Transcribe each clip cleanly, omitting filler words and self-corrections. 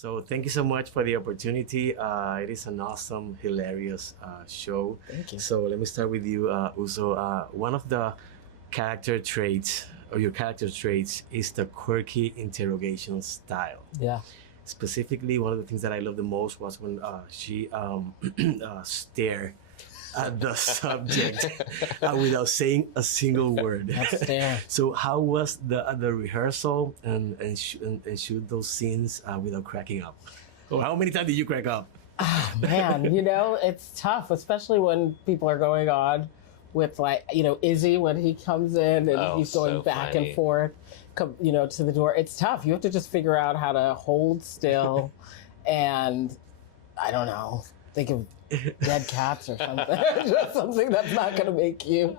So thank you so much for the opportunity. It is an awesome, hilarious show. Thank you. So let me start with you, Uzo. One of the character traits, or your character traits, is the quirky interrogation style. Yeah. Specifically, one of the things that I love the most was when she stared at the subject without saying a single word. That's stare. So how was the rehearsal and shoot those scenes without cracking up? Or how many times did you crack up? Man, it's tough, especially when people are going on with Izzy when he comes in and he's going so back funny. and forth, to the door. It's tough. You have to just figure out how to hold still and, I don't know, think of dead cats or something. Just something that's not going to make you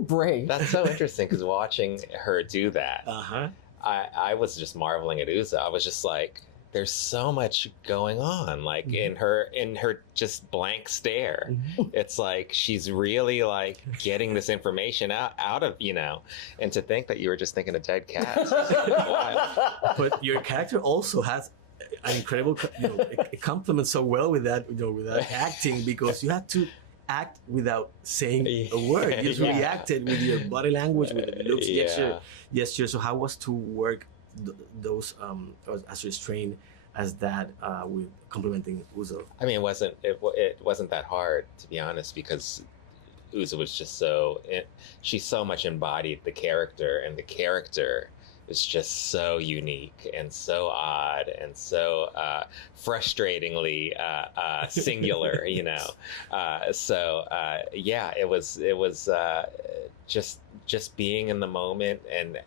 break. That's so interesting because watching her do that, Uh-huh. I was just marveling at Uzo. I was just like, there's so much going on, like in her just blank stare. It's like she's really like getting this information out of, and to think that you were just thinking of dead cats. Wow. But your character also has an incredible, it complements so well with that, with that acting, because you had to act without saying a word. You just reacted with your body language, with the looks, gesture. So how was to work those as restrained as that with complementing Uzo? I mean, it wasn't that hard, to be honest, because Uzo was just she so much embodied the character, and the character is just so unique and so odd and so frustratingly singular, it was just being in the moment. And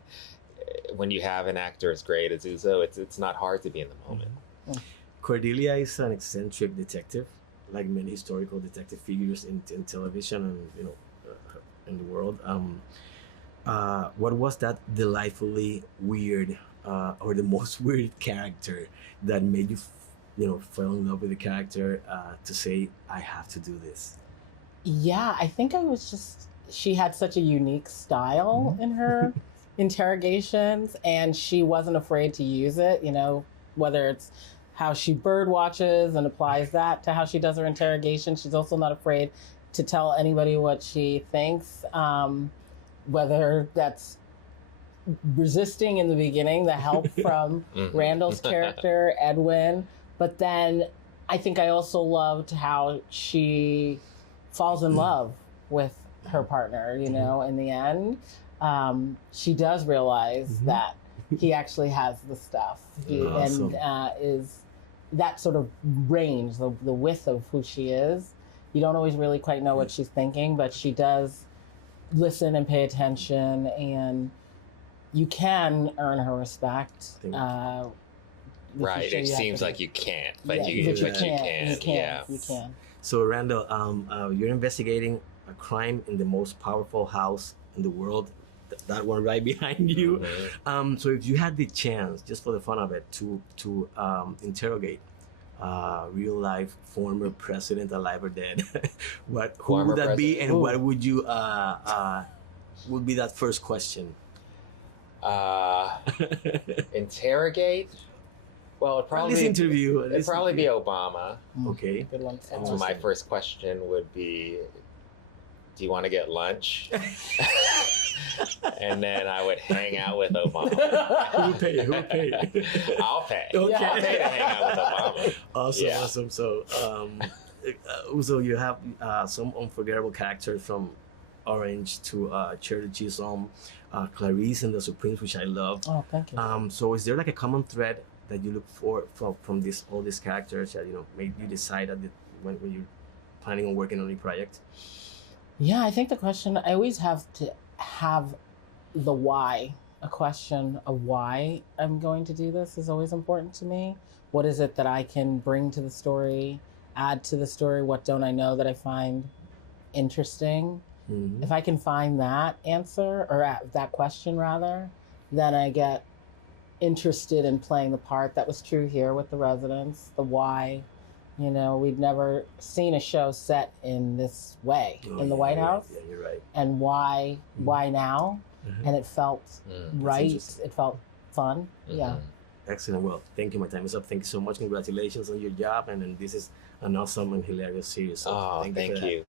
when you have an actor as great as Uzo, it's not hard to be in the moment. Cordelia is an eccentric detective, like many historical detective figures in television and in the world. What was that delightfully weird, or the most weird character that made you, fall in love with the character to say, I have to do this? Yeah, I think she had such a unique style in her interrogations, and she wasn't afraid to use it, whether it's how she bird watches and applies that to how she does her interrogation. She's also not afraid to tell anybody what she thinks, whether that's resisting in the beginning, the help from Randall's character, Edwin. But then I think I also loved how she falls in love with her partner, in the end. She does realize that he actually has the stuff. Awesome. And is that sort of range, the width of who she is. You don't always really quite know what she's thinking, but she does listen and pay attention, and you can earn her respect. Right. It seems like you can't, but you can. You can. So Randall, you're investigating a crime in the most powerful house in the world, that one right behind you. So if you had the chance, just for the fun of it, to interrogate real life former president, alive or dead, who would that be, and what would you would be that first question? Interrogate? Well, it'd probably It'd probably be Obama. Okay. Good one. And so my first question would be, do you want to get lunch? And then I would hang out with Obama. Who pay? I'll pay. Okay. I'll pay to hang out with Obama. Awesome. So, Uzo, you have some unforgettable characters from Orange to Cherry Chisholm, Clarice and the Supremes, which I love. Oh, thank you. So is there like a common thread that you look for from all these characters that made you decide when you're planning on working on a project? Yeah, I think the question, I always have to have the why. A question of why I'm going to do this is always important to me. What is it that I can bring to the story, add to the story? What don't I know that I find interesting? If I can find that answer, or that question rather, then I get interested in playing the part. That was true here with the residents, the why. We'd never seen a show set in this way in the White House. Yeah, you're right. And why now? And it felt right. It felt fun. Yeah. Excellent. Well, thank you. My time is up. Thank you so much. Congratulations on your job, and this is an awesome and hilarious series. So Oh, thank thank for that. you.